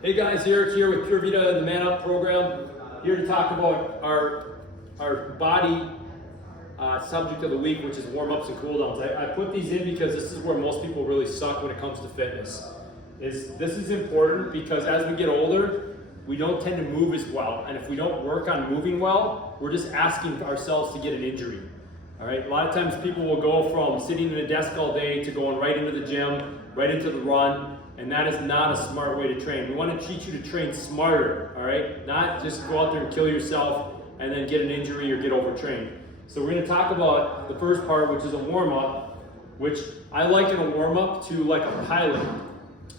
Hey guys, Eric here with Pure Vita and the Man Up program. Here to talk about our body subject of the week, which is warm-ups and cooldowns. I put these in because this is where most people really suck when it comes to fitness. This is important because as we get older, we don't tend to move as well. And if we don't work on moving well, we're just asking ourselves to get an injury. All right, a lot of times people will go from sitting in a desk all day to going right into the gym, right into the run, and that is not a smart way to train. We want to teach you to train smarter, all right? Not just go out there and kill yourself and then get an injury or get overtrained. So we're going to talk about the first part, which is a warm-up, which I liken a warm-up to like a pilot.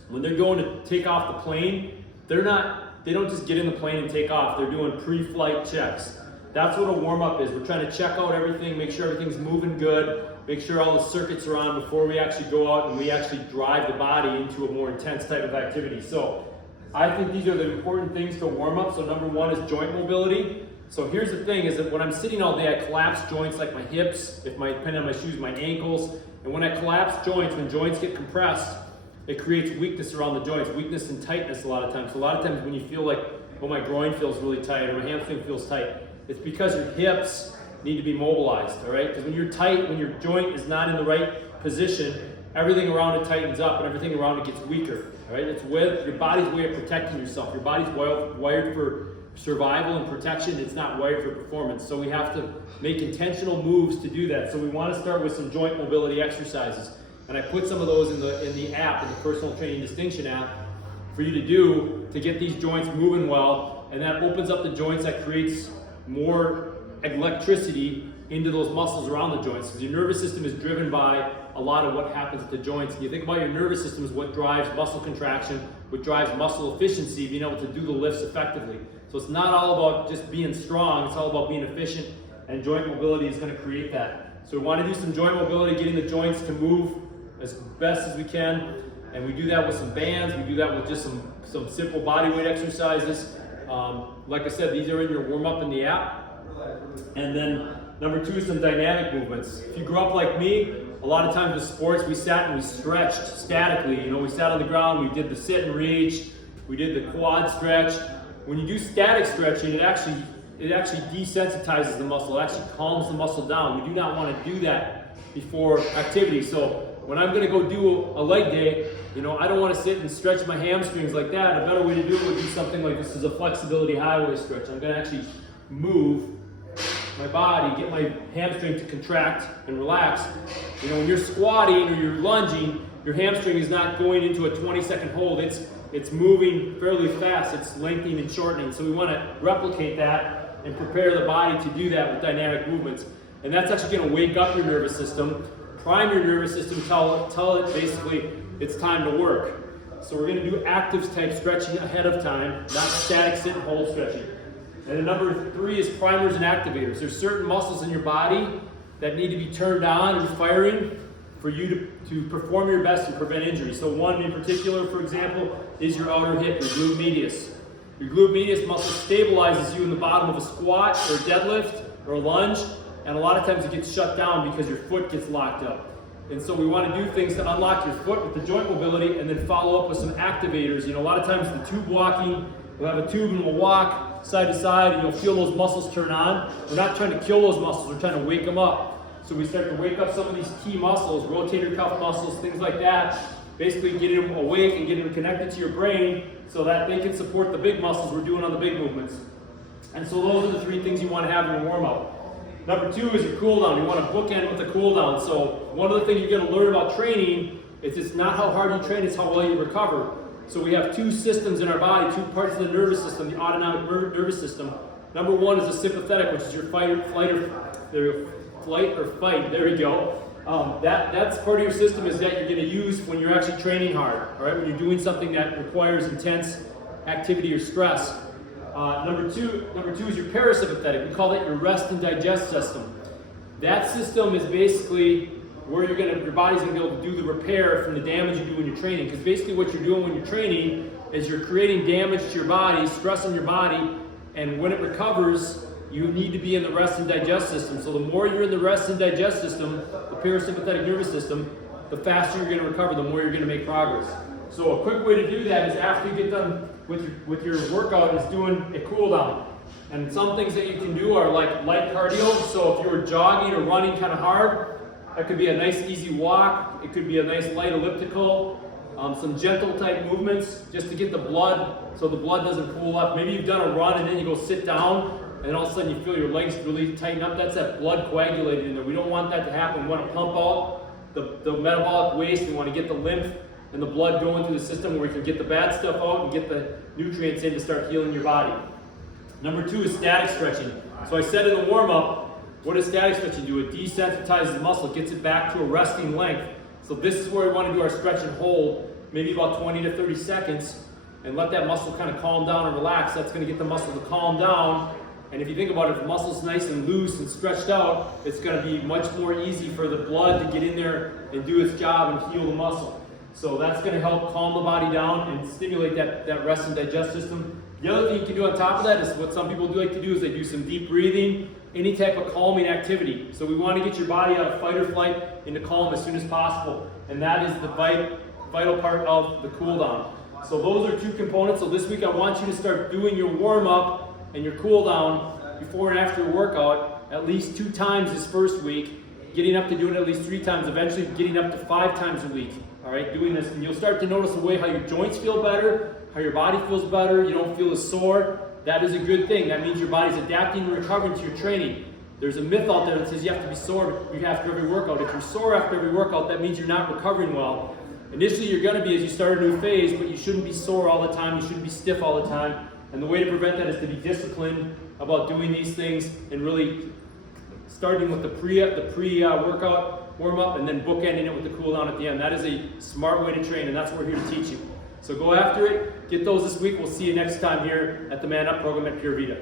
When they're going to take off the plane, they don't just get in the plane and take off. They're doing pre-flight checks. That's what a warm-up is. We're trying to check out everything, make sure everything's moving good, make sure all the circuits are on before we actually go out and we actually drive the body into a more intense type of activity. So I think these are the important things to warm up. So number one is joint mobility. So here's the thing is that when I'm sitting all day, I collapse joints like my hips, depending on my shoes, my ankles. And when I collapse joints, when joints get compressed, it creates weakness around the joints, weakness and tightness a lot of times. So a lot of times when you feel like, oh, my groin feels really tight or my hamstring feels tight, it's because your hips need to be mobilized, all right? Because when you're tight, when your joint is not in the right position, everything around it tightens up and everything around it gets weaker, all right? It's your body's way of protecting yourself. Your body's wired for survival and protection. It's not wired for performance. So we have to make intentional moves to do that. So we want to start with some joint mobility exercises. And I put some of those in the app, in the Personal Training Distinction app, for you to do to get these joints moving well. And that opens up the joints, that creates more electricity into those muscles around the joints, because your nervous system is driven by a lot of what happens at the joints. And you think about your nervous system as what drives muscle contraction, what drives muscle efficiency, being able to do the lifts effectively. So it's not all about just being strong, it's all about being efficient, and joint mobility is going to create that. So we want to do some joint mobility, getting the joints to move as best as we can, and we do that with some bands, we do that with just some simple body weight exercises. Like I said, these are in your warm-up in the app. And then number two is some dynamic movements. If you grew up like me, a lot of times with sports, we sat and we stretched statically. You know, we sat on the ground, we did the sit and reach, we did the quad stretch. When you do static stretching, it actually desensitizes the muscle. It actually calms the muscle down. We do not want to do that before activity. So when I'm going to go do a leg day, you know, I don't want to sit and stretch my hamstrings like that. A better way to do it would be something like this is a flexibility highway stretch. I'm going to actually move my body, get my hamstring to contract and relax. You know, when you're squatting or you're lunging, your hamstring is not going into a 20-second hold. It's moving fairly fast. It's lengthening and shortening. So we want to replicate that and prepare the body to do that with dynamic movements. And that's actually going to wake up your nervous system, prime your nervous system, tell it basically it's time to work. So we're going to do active type stretching ahead of time, not static sit and hold stretching. And then number three is primers and activators. There's certain muscles in your body that need to be turned on and firing for you to perform your best and prevent injury. So one in particular, for example, is your outer hip, your glute medius. Your glute medius muscle stabilizes you in the bottom of a squat or a deadlift or a lunge, and a lot of times it gets shut down because your foot gets locked up. And so we want to do things to unlock your foot with the joint mobility and then follow up with some activators. You know, a lot of times the tube walking, we'll have a tube and we'll walk side to side and you'll feel those muscles turn on. We're not trying to kill those muscles, we're trying to wake them up. So we start to wake up some of these key muscles, rotator cuff muscles, things like that, basically getting them awake and getting them connected to your brain so that they can support the big muscles we're doing on the big movements. And so those are the three things you want to have in your warm-up. Number two is your cooldown. You want to bookend with the cooldown. So one of the things you're going to learn about training is it's not how hard you train, it's how well you recover. So we have two systems in our body, two parts of the nervous system, the autonomic nervous system. Number one is the sympathetic, which is your flight or fight. There we go. That's part of your system is that you're going to use when you're actually training hard. All right, when you're doing something that requires intense activity or stress. Number two is your parasympathetic. We call that your rest and digest system. That system is basically where your body's gonna be able to do the repair from the damage you do when you're training. Because basically what you're doing when you're training is you're creating damage to your body, stress on your body, and when it recovers, you need to be in the rest and digest system. So the more you're in the rest and digest system, the parasympathetic nervous system, the faster you're gonna recover, the more you're gonna make progress. So a quick way to do that is after you get done with your workout is doing a cool down. And some things that you can do are like light cardio. So if you're jogging or running kind of hard, that could be a nice easy walk. It could be a nice light elliptical. Some gentle type movements just to get the blood, so the blood doesn't pool up. Maybe you've done a run and then you go sit down and all of a sudden you feel your legs really tighten up. That's that blood coagulated in there. We don't want that to happen. We want to pump out the metabolic waste. We want to get the lymph and the blood going through the system where we can get the bad stuff out and get the nutrients in to start healing your body. Number 2 is static stretching. So I said in the warm-up, what does static stretching do? It desensitizes the muscle, gets it back to a resting length. So this is where we want to do our stretch and hold, maybe about 20 to 30 seconds, and let that muscle kind of calm down and relax. That's going to get the muscle to calm down. And if you think about it, if the muscle's nice and loose and stretched out, it's going to be much more easy for the blood to get in there and do its job and heal the muscle. So that's going to help calm the body down and stimulate that rest and digest system. The other thing you can do on top of that is what some people do like to do is they do some deep breathing, any type of calming activity. So we want to get your body out of fight or flight into calm as soon as possible. And that is the vital part of the cool down. So those are 2 components. So this week I want you to start doing your warm up and your cool down before and after your workout at least 2 times this first week, getting up to doing it at least 3 times, eventually getting up to 5 times a week. All right, doing this, and you'll start to notice the way how your joints feel better, how your body feels better, you don't feel as sore. That is a good thing. That means your body's adapting and recovering to your training. There's a myth out there that says you have to be sore after every workout. If you're sore after every workout, that means you're not recovering well. Initially, you're going to be as you start a new phase, but you shouldn't be sore all the time. You shouldn't be stiff all the time. And the way to prevent that is to be disciplined about doing these things and really starting with the pre-workout warm-up and then bookending it with the cool down at the end. That is a smart way to train, and that's what we're here to teach you. So go after it. Get those this week. We'll see you next time here at the Man Up program at Pure Vita.